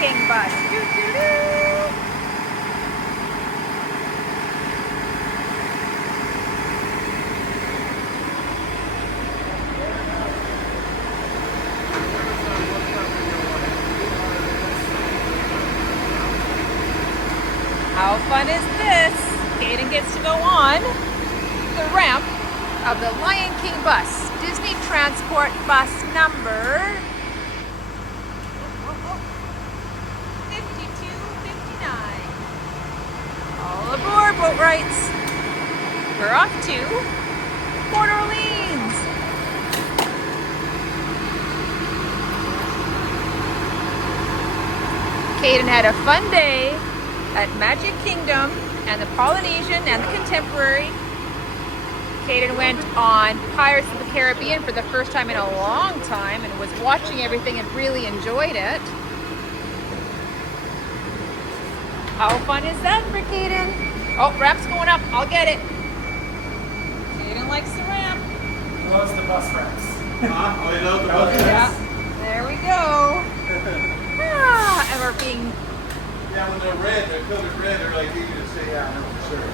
King bus. Doo-doo-doo. How fun is this? Kayden gets to go on the ramp of the Lion King bus. Disney Transport bus number 5259. All aboard, Boatwrights. We're off to Port Orleans. Kayden had a fun day at Magic Kingdom and the Polynesian and the Contemporary. Kayden went on Pirates of the Caribbean for the first time in a long time and was watching everything and really enjoyed it. How fun is that for Kayden? Oh, ramp's going up. I'll get it. Kayden likes the ramp. Loves the bus ramps. Oh, you know the bus Yeah, ramps? there we go. And we're being Yeah, when they're red, they're colored red, they're like easy to see out, for sure.